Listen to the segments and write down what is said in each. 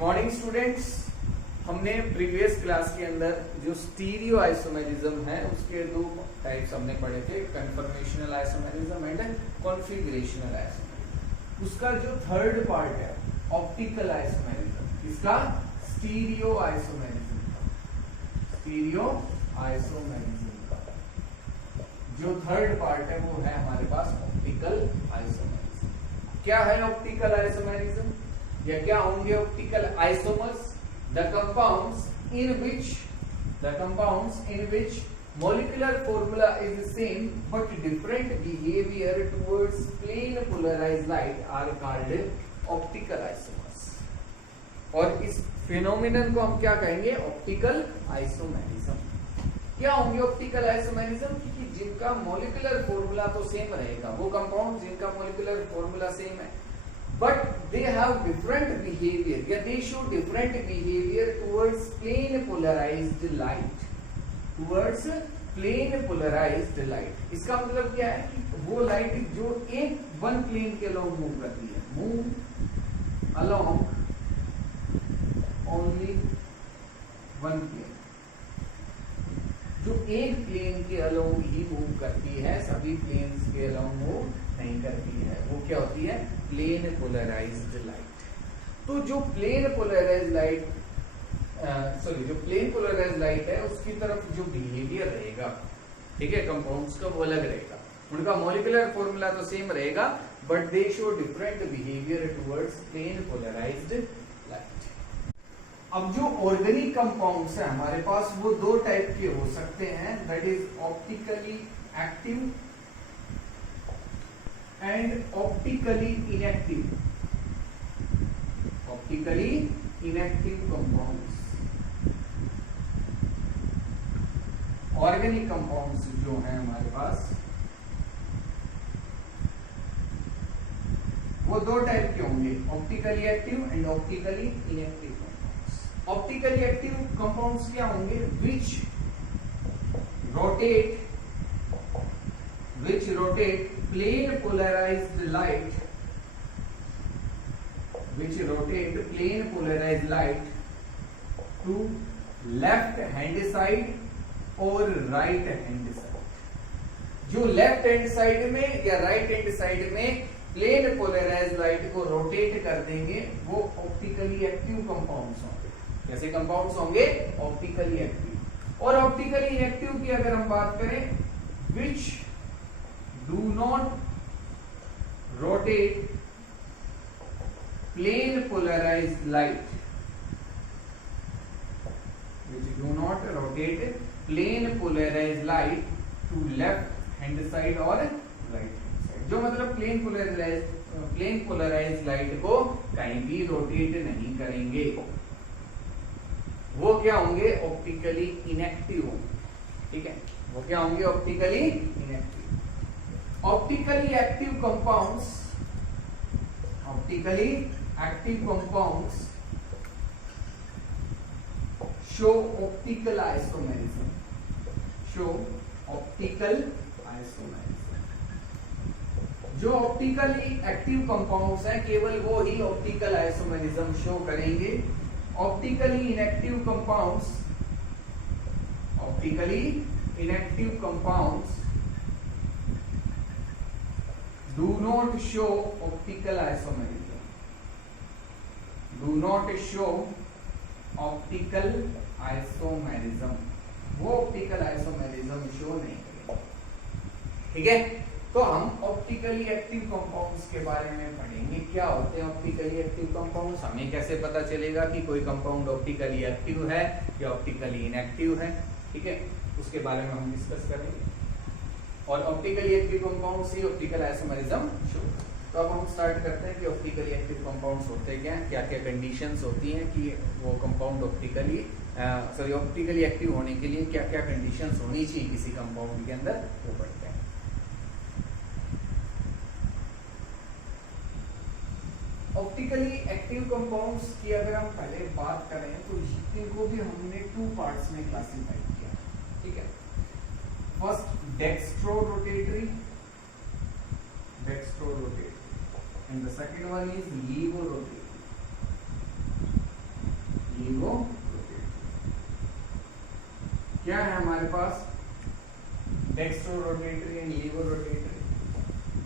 Morning students, हमने previous class के अंदर जो स्टीरियो आइसोमेरिज्म है उसके दो टाइप्स हमने पढ़े थे, conformational isomerism and configurational isomerism. उसका जो थर्ड पार्ट है ऑप्टिकल आइसोमेरिज्म, इसका स्टीरियो आइसोमेरिज्म का जो थर्ड पार्ट है वो है हमारे पास ऑप्टिकल आइसोमेरिज्म। क्या है ऑप्टिकल आइसोमेरिज्म या क्या होंगे optical isomers? The compounds in which molecular formula is the same but different behavior towards plane polarized light are called optical isomers। और इस फिनोमिनन को हम क्या कहेंगे? Optical isomerism. क्या होंगे ऑप्टिकल आइसोमेरिज्म? क्योंकि जिनका मॉलिक्यूलर फॉर्मूला तो सेम रहेगा, वो कंपाउंड जिनका मॉलिक्यूलर फॉर्मूला सेम है but they have different behavior या they show different behavior towards plane polarized light, इसका मतलब क्या है कि वो लाइट जो एक वन प्लेन के अलोंग मूव करती है, move along only one plane, जो एक प्लेन के अलोंग ही मूव करती है, सभी प्लेन्स के अलोंग मूव नहीं करती है, वो क्या होती है? Plane polarised light. तो जो प्लेन पोलराइज्ड लाइट है उसकी तरफ जो बिहेवियर रहेगा, ठीक है, कंपाउंड्स का वो अलग रहेगा। उनका मॉलिक्यूलर फॉर्मूला तो सेम रहेगा but they show different behaviour towards plane polarised light. अब जो ऑर्गेनिक कंपाउंड्स है हमारे पास वो दो टाइप के हो सकते हैं, that is optically active and optically inactive compounds. Organic compounds जो हैं हमारे पास वो दो टाइप के होंगे, optically active and optically inactive compounds. Optically active compounds क्या होंगे? विच rotate plane polarized light to left hand side और right hand side। जो लेफ्ट हैंड साइड में या राइट हैंड साइड में प्लेन पोलराइज्ड लाइट को रोटेट कर देंगे वो ऑप्टिकली एक्टिव कंपाउंड्स होंगे। कैसे कंपाउंड्स होंगे? Optically active. और ऑप्टिकली इनएक्टिव की अगर हम बात करें, विच do not rotate plane polarized light to left hand side or right hand side। जो मतलब प्लेन पोलराइज्ड लाइट को कहीं भी रोटेट नहीं करेंगे, वो क्या होंगे? ऑप्टिकली इनएक्टिव होंगे। ठीक है, वो क्या होंगे? Optically inactive. Optically active compounds show optical isomerism। जो ऑप्टिकली एक्टिव कंपाउंड्स हैं केवल वो ही ऑप्टिकल आइसोमेरिज्म शो करेंगे। Optically inactive compounds do not show optical isomerism, वो ऑप्टिकल आइसोमेरिज्म शो नहीं करेंगे। ठीक है, तो हम ऑप्टिकली एक्टिव कंपाउंड्स के बारे में पढ़ेंगे। क्या होते हैं ऑप्टिकली एक्टिव कंपाउंड्स? हमें कैसे पता चलेगा कि कोई कंपाउंड ऑप्टिकली एक्टिव है या ऑप्टिकली इनएक्टिव है? ठीक है, उसके बारे में हम डिस्कस करेंगे। और ऑप्टिकली एक्टिव कंपाउंड से ऑप्टिकल आइसोमेरिज्म शो। तो अब हम स्टार्ट करते हैं कि ऑप्टिकली एक्टिव कंपाउंड्स होते क्या हैं, क्या क्या कंडीशंस होती हैं कि वो कंपाउंड ऑप्टिकली एक्टिव होने के लिए क्या क्या कंडीशंस होनी चाहिए किसी कंपाउंड के अंदर, वो पढ़ते हैं। ऑप्टिकली एक्टिव कंपाउंड्स की अगर हम पहले बात करें तो इनको भी हमने टू पार्ट्स में क्लासिफाई किया। ठीक है, first dextro rotatory and the second one is levo rotating। क्या है हमारे पास, dextrorotatory and लीवोरोटेटरी.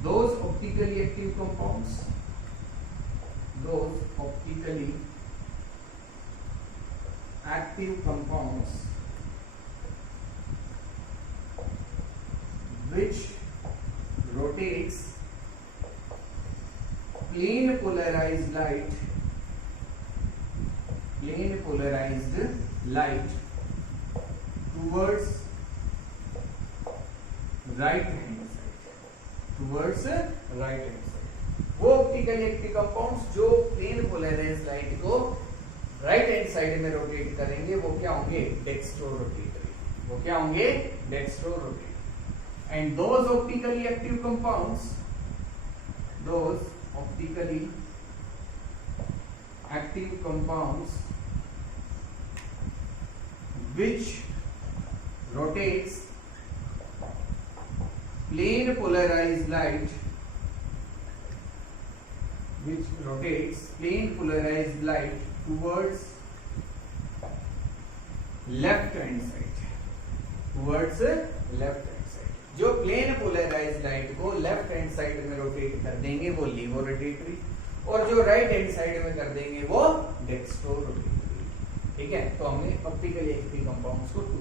Those optically active compounds which rotates plane polarized light towards right hand side. वो ऑप्टिकली एक्टिव कंपाउंड्स जो plane polarised light को right hand side में rotate करेंगे वो क्या होंगे, dextrorotatory. And those optically active compounds which rotates plane polarized light towards left hand side. जो plane polarised light को लेफ्ट हैंड साइड में रोटेट कर देंगे वो लीवोरोटेटरी, और जो राइट हैंड साइड में कर देंगे वो डेक्स्ट्रोरोटेटरी. ठीक है, तो हमने ऑप्टिकली एक्टिव कंपाउंड्स को टू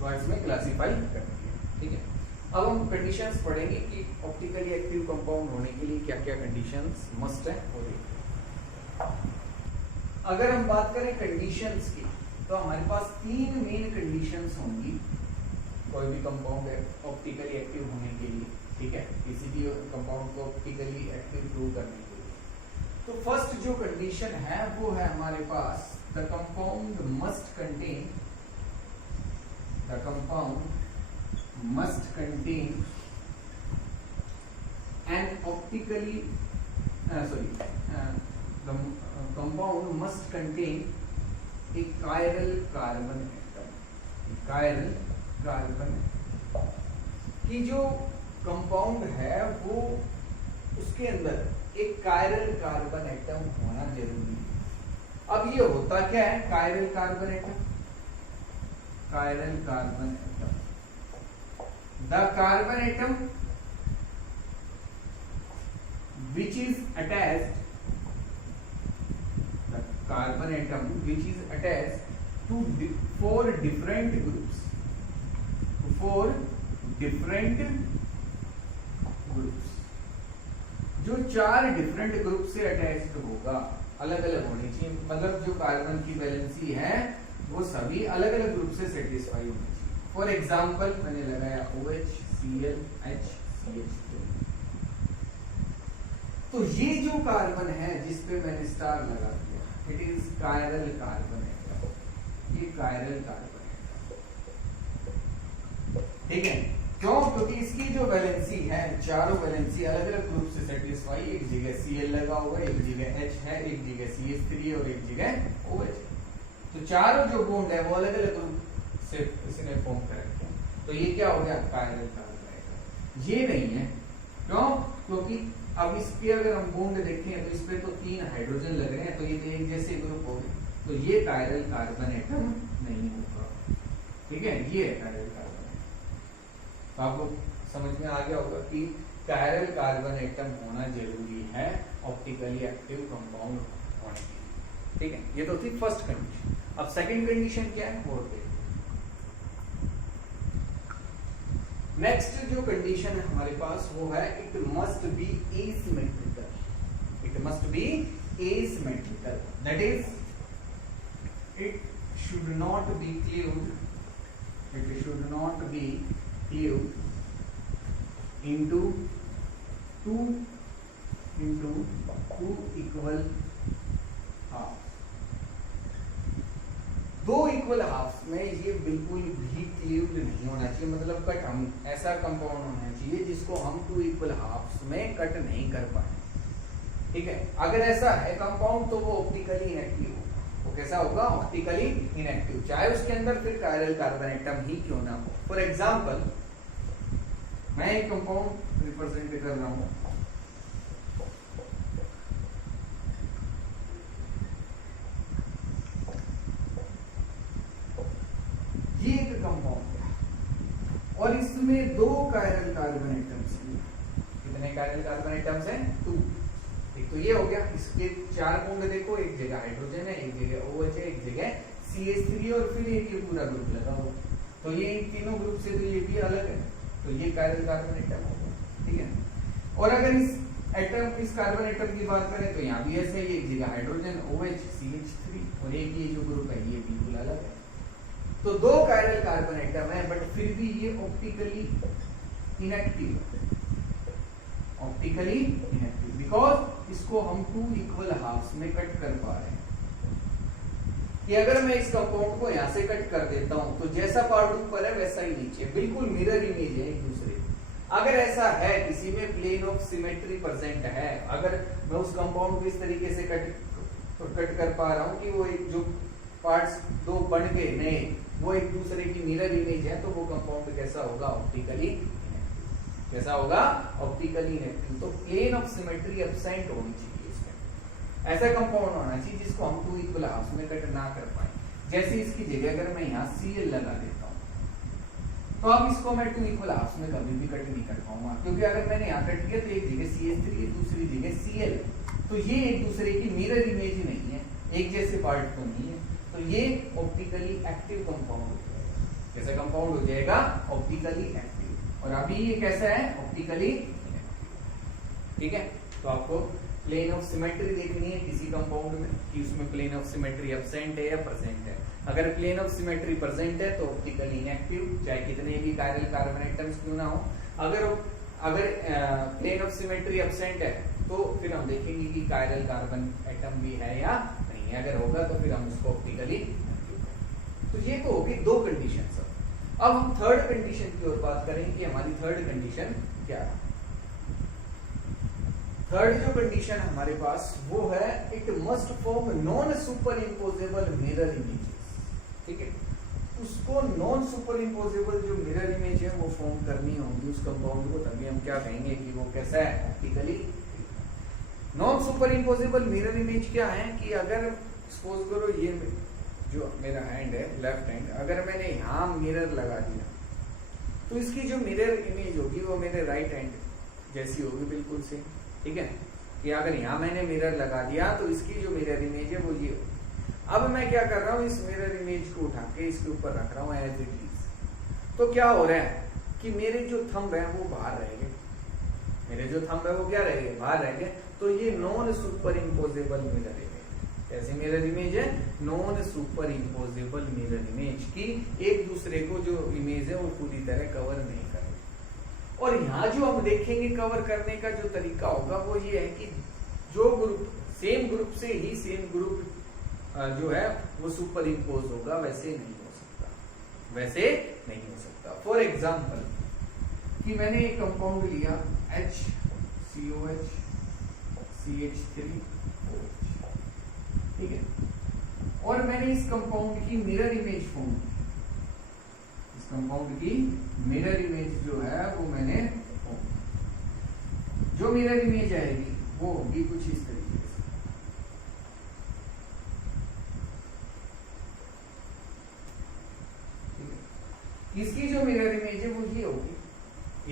पार्ट्स में क्लासिफाई कर दिया. ठीक है, अब हम कंडीशंस पढ़ेंगे कि ऑप्टिकली एक्टिव कंपाउंड होने के लिए क्या क्या कंडीशंस मस्ट है. अगर हम बात करें कंडीशंस की तो हमारे पास तीन मेन कंडीशंस होंगी कोई भी कंपाउंड ऑप्टिकली एक्टिव होने के लिए. ठीक है, किसी भी कंपाउंड को ऑप्टिकली एक्टिव प्रूव करने के लिए. तो फर्स्ट जो कंडीशन है वो है हमारे पास the compound must contain an optically the compound must contain a chiral carbon atom. कि जो कंपाउंड है वो उसके अंदर एक कायरल कार्बन एटम होना जरूरी है. अब ये होता क्या है chiral carbon atom? The carbon atom which is attached to four different groups. जो चार डिफरेंट ग्रुप से अटैच्ड होगा, अलग अलग होनी चाहिए. मतलब जो कार्बन की वैलेंसी है वो सभी अलग अलग ग्रुप से सेटिस्फाई होनी चाहिए. फॉर एग्जाम्पल मैंने लगाया OH, Cl, H, CH2. तो ये जो कार्बन है जिस पे मैंने स्टार लगा दिया, it is chiral carbon atom. ये कायरल कार्बन एटम. ठीक है, क्यों? क्योंकि इसकी जो वैलेंसी है, चारों वैलेंसी अलग अलग ग्रुप से सेटिस्फाई. एक जगह Cl लगा हुआ है, एक जगह H है, एक जगह CH3 और एक जगह OH. तो चारों जो बॉन्ड है वो अलग अलग ग्रुप से इसने फॉर्म कर रखे हैं. तो ये क्या हो गया कायरल कार्बन एटम. ये नहीं है, क्यों? क्योंकि अब इस पे अगर हम बॉन्ड देखें तो इस पे तो 3 हाइड्रोजन लग रहे हैं, तो ये एक जैसे ग्रुप हो गए, तो ये कायरल कार्बन एटम नहीं होगा. ठीक है, ये है कायरल कार्बन एटम. तो आपको समझ में आ गया होगा कि कायरल कार्बन एटम होना जरूरी है ऑप्टिकली एक्टिव कंपाउंड होने के लिए. ठीक है, ये तो थी फर्स्ट कंडीशन. अब सेकंड कंडीशन क्या है वो देखते हैं. नेक्स्ट जो कंडीशन है हमारे पास वो है it must be asymmetrical. That is it should not be cleaved into two equal halves. दो इक्वल हाफ में ये बिल्कुल भी क्लीव्ड नहीं होना चाहिए. मतलब कट हम ऐसा कंपाउंड होना चाहिए जिसको हम 2 इक्वल हाफ्स में कट नहीं कर पाए. ठीक है, अगर ऐसा है कंपाउंड तो वो ऑप्टिकली इनएक्टिव होगा. वो कैसा होगा? ऑप्टिकली इनएक्टिव, चाहे उसके अंदर फिर कायरल कार्बन एटम ही क्यों ना हो. फॉर एग्जांपल मैं एक कंपाउंड रिप्रेजेंट कर रहा हूं. ये हो गया, इसके 4 बॉन्ड देखो, एक जगह हाइड्रोजन है, एक जगह OH है, एक जगह CH3 और फिर एक ये पूरा ग्रुप लगा हुआ। तो ये इन तीनों ग्रुप से तो ये भी अलग है, तो ये कायरल कार्बन एटम होगा, ठीक है। और अगर इस कार्बन एटम की बात करें तो यहाँ भी ऐसे ही, एक जगह हाइड्रोजन OH CH3 और एक ये जो ग्रुप है ये बिल्कुल अलग है। तो 2 कायरल कार्बन एटम है, बट फिर भी ये ऑप्टिकली इनएक्टिव बिकॉज इसको हम 2 इक्वल हाफ्स में कट कर पा रहे हैं। कि अगर मैं इस कंपाउंड को यहाँ से कट कर देता हूं तो जैसा पार्ट ऊपर है वैसा ही नीचे, बिल्कुल मिरर इमेज है एक दूसरे। अगर ऐसा है, किसी में प्लेन ऑफ सिमेट्री प्रेजेंट है, अगर मैं उस कंपाउंड को इस तरीके से कट कर पा रहा हूं कि वो एक जो पार्ट्स 2 बन गए नए, वो एक दूसरे की मिरर इमेज है, तो वो कंपाउंड कैसा होगा? ऑप्टिकली कैसा होगा? Optically inactive. तो प्लेन ऑफ सिमेट्री एब्सेंट होनी चाहिए इसमें। ऐसा कंपाउंड होना चाहिए जिसको हम 2 इक्वल हाफ्स में कट ना कर पाए। जैसे इसकी जगह अगर मैं यहाँ Cl लगा देता हूँ तो अब इसको मैं 2 इक्वल हाफ्स में कभी भी कट नहीं कर पाऊंगा, क्योंकि अगर मैंने यहाँ कट किया तो एक जगह CH3 दूसरी जगह Cl, तो ये एक दूसरे की मिरर इमेज ही नहीं है, एक जैसे पार्ट तो नहीं है। तो ये ऑप्टिकली एक्टिव कंपाउंड हो जाएगा। कैसा कंपाउंड हो जाएगा? Optically active. और अभी ये कैसा है? Optically inactive. ठीक है, तो आपको प्लेन ऑफ सिमेट्री देखनी है किसी कंपाउंड में कि उसमें प्लेन ऑफ सिमेट्री एब्सेंट है या प्रेजेंट है। अगर प्लेन ऑफ सिमेट्री प्रेजेंट है तो ऑप्टिकली इनएक्टिव, चाहे कितने भी कायरल कार्बन एटम्स क्यों ना हो। अगर प्लेन ऑफ सिमेट्री एब्सेंट है तो फिर हम देखेंगे कि कायरल कार्बन एटम भी है या नहीं है। अगर होगा तो फिर हम उसको ऑप्टिकली इनएक्टिव करेंगे। तो ये तो होगी 2 कंडीशन। अब हम थर्ड कंडीशन की ओर बात करें कि हमारी थर्ड कंडीशन क्या है। थर्ड जो कंडीशन हमारे पास वो है, it must form non superimposable mirror images. ठीक है, उसको नॉन सुपर इम्पोजेबल जो मिरर इमेज है वो फॉर्म करनी होगी उस कंपाउंड को, तभी हम क्या कहेंगे कि वो कैसा है? Optically. Non superimposable mirror image क्या है कि अगर सपोज करो ये जो मेरा हैंड है लेफ्ट हैंड, अगर मैंने यहाँ मिरर लगा दिया तो इसकी जो मिरर इमेज होगी वो मेरे राइट हैंड जैसी होगी बिल्कुल से। ठीक है, कि अगर यहाँ मैंने मिरर लगा दिया तो इसकी जो मिरर इमेज है वो ये होगी। अब मैं क्या कर रहा हूँ, इस मिरर इमेज को उठा के इसके ऊपर रख रहा हूँ एज इट इज। तो क्या हो रहा है कि मेरे जो थंब है वो बाहर रह गए, मेरे जो थंब है वो क्या रह गए? बाहर रह गए। तो ये non superimposable mirror image, ऐसी मिरर इमेज है non superimposable mirror image की एक दूसरे को जो इमेज है वो पूरी तरह कवर नहीं कर। और यहाँ जो हम देखेंगे कवर करने का जो तरीका होगा वो ये है कि जो ग्रुप सेम ग्रुप से ही सेम ग्रुप जो है वो सुपर इम्पोज होगा, वैसे नहीं हो सकता, वैसे नहीं हो सकता। फॉर एग्जाम्पल कि मैंने एक कंपाउंड लिया HCOH CH3OH, ठीक है, और मैंने इस कंपाउंड की मिरर इमेज फॉर्म की। इस कंपाउंड की मिरर इमेज जो है वो मैंने फॉर्म की। जो मिरर इमेज आएगी वो होगी कुछ इस तरीके से। इसकी जो मिरर इमेज है वो ये होगी,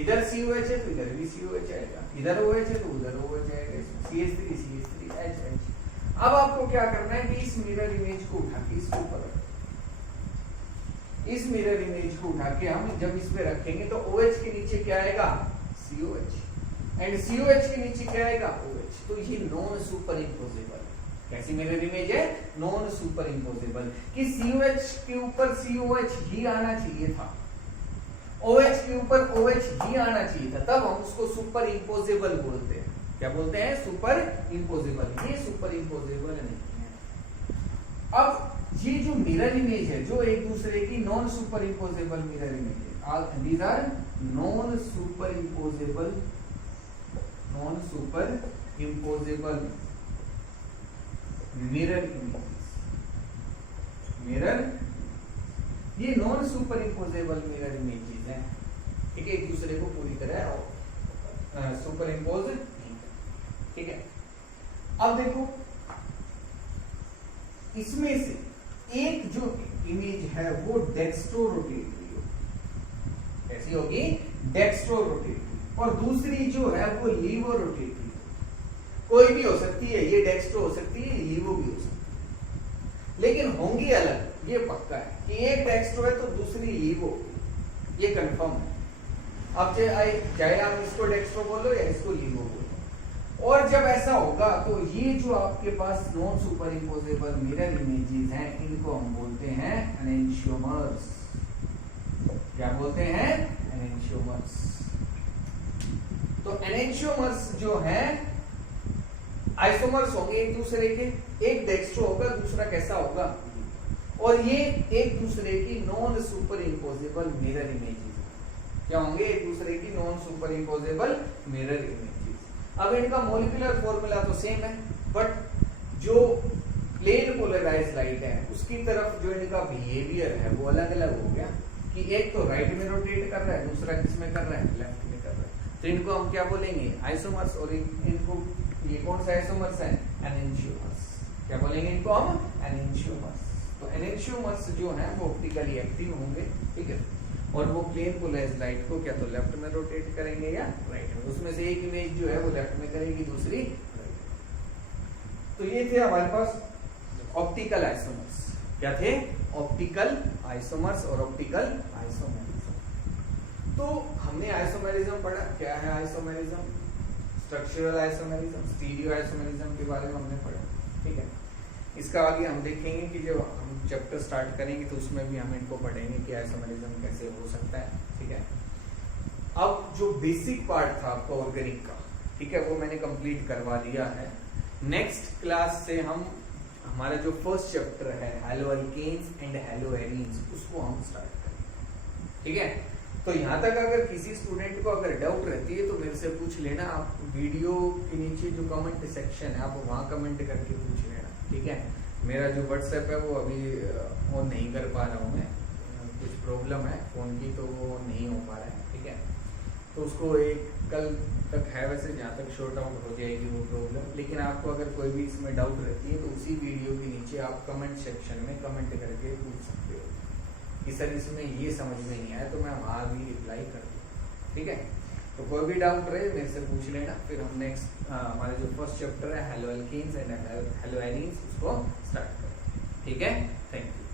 इधर COH है तो इधर भी COH आएगा, इधर OH है तो उधर OH आएगा, CH3 CH3 H। अब आपको क्या करना है कि इस मिरर इमेज को उठा के इसके ऊपर रखें। इस मिरर इमेज को उठा के हम जब इस पे रखेंगे तो OH के नीचे क्या आएगा? COH, एंड COH के नीचे क्या आएगा? OH। तो ये नॉन सुपर इम्पोजेबल। कैसी मिरर इमेज है? नॉन सुपर इम्पोजेबल, कि COH के ऊपर COH ही आना चाहिए था, OH के ऊपर OH ही आना चाहिए था, तब हम उसको सुपर इम्पोजेबल बोलते हैं। क्या बोलते हैं? Super imposable. ये सुपर इम्पोजेबल नहीं है। अब ये जो मिरर इमेज है जो एक दूसरे की non superimposable mirror image है, these are non superimposable mirror images. Mirror, ये non superimposable mirror images हैं, ठीक है, एक दूसरे को पूरी तरह सुपर इम्पोज नहीं। ठीक है, अब देखो इसमें से एक जो इमेज है वो डेक्स्ट्रो रोटेटरी होगी। कैसी होगी? Dextro rotatory. और दूसरी जो है वो लीवो रोटेटरी। कोई भी हो सकती है, ये डेक्स्ट्रो हो सकती है, लीवो भी हो सकती है, लेकिन होंगी अलग, ये पक्का है कि एक डेक्स्ट्रो है तो दूसरी लीवो, ये कंफर्म है। अब चाहे आप इसको डेक्स्ट्रो बोलो या इसको लीवो बोलो। और जब ऐसा होगा तो ये जो आपके पास non superimposable mirror images हैं, इनको हम बोलते हैं एनेंशियोमर्स। क्या बोलते हैं? एनेंशियोमर्स। तो एनेंशियोमर्स जो हैं आइसोमर्स होंगे एक दूसरे के, एक डेक्स्ट्रो होगा, दूसरा कैसा होगा, और ये एक दूसरे की non superimposable mirror images. क्या होंगे? एक दूसरे की non superimposable mirror images. अब इनका मॉलिक्यूलर फॉर्मूला तो सेम है, बट जो प्लेन पोलराइज्ड लाइट है उसकी तरफ जो इनका बिहेवियर है वो अलग अलग हो गया, कि एक तो राइट में रोटेट कर रहा है, दूसरा किस में कर रहा है, लेफ्ट में कर रहा है। तो इनको हम क्या बोलेंगे? आइसोमर्स। और इनको ये कौन सा आइसोमर्स है? एनेंशियोमर्स। क्या बोलेंगे इनको हम? एनेंशियोमर्स। तो एनेंशियोमर्स जो है वो ऑप्टिकली एक्टिव होंगे, ठीक है, और वो प्लेन पोलराइज्ड लाइट को क्या तो लेफ्ट में रोटेट करेंगे या राइट में। उसमें से एक इमेज जो है वो लेफ्ट में करेगी, दूसरी राइट में। तो ये थे हमारे पास ऑप्टिकल आइसोमर्स। क्या थे? ऑप्टिकल आइसोमर्स और ऑप्टिकल आइसोमेरिज्म। तो हमने आइसोमेरिज्म पढ़ा। क्या है isomerism? Structural isomerism, stereo isomerism के बारे में हमने पढ़ा, ठीक है। इसका आगे हम देखेंगे कि जब हम चैप्टर स्टार्ट करेंगे तो उसमें भी हम इनको पढ़ेंगे कि आइसोमेरिज्म कैसे हो सकता है, ठीक है। अब जो बेसिक पार्ट था आपका ऑर्गेनिक का, ठीक है, वो मैंने कंप्लीट करवा दिया है। नेक्स्ट क्लास से हम हमारा जो फर्स्ट चैप्टर है halo alkanes and halo arenes, उसको हम स्टार्ट करेंगे, ठीक है। तो यहाँ तक अगर किसी स्टूडेंट को अगर डाउट रहती है तो मेरे से पूछ लेना। आप वीडियो के नीचे जो कमेंट सेक्शन है आप वहाँ कमेंट करके पूछ लेना, ठीक है। मेरा जो व्हाट्सएप है वो अभी ऑन नहीं कर पा रहा हूँ मैं, कुछ प्रॉब्लम है फ़ोन की, तो वो नहीं हो पा रहा है, ठीक है। तो उसको एक कल तक है वैसे, जहाँ तक शॉर्ट आउट हो जाएगी वो प्रॉब्लम। लेकिन आपको अगर कोई भी इसमें डाउट रहती है तो उसी वीडियो के नीचे आप कमेंट सेक्शन में कमेंट करके पूछ सकते हो कि सर इसमें ये समझ में नहीं आया, तो मैं वहाँ भी रिप्लाई कर दूँ, ठीक है। तो कोई भी डाउट रहे मेरे से पूछ लेना। फिर हम नेक्स्ट हमारे जो फर्स्ट चैप्टर है halo alkanes and halo arenes, उसको स्टार्ट करें, ठीक है। Thank you.